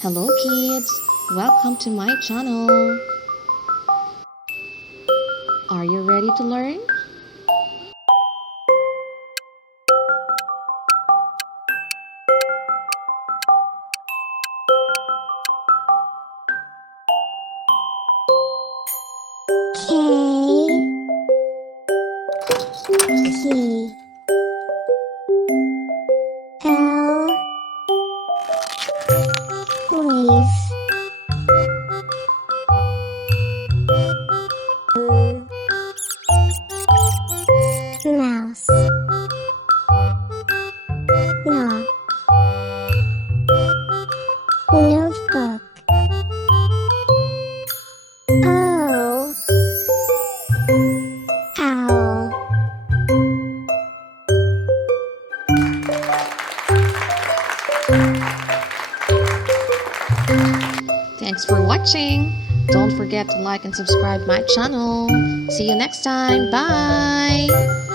Hello kids, welcome to my channel. Are you ready to learn? T L Please Mouse No Notebook O Owl Thanks for watching. Don't forget to like and subscribe my channel. See you next time. Bye.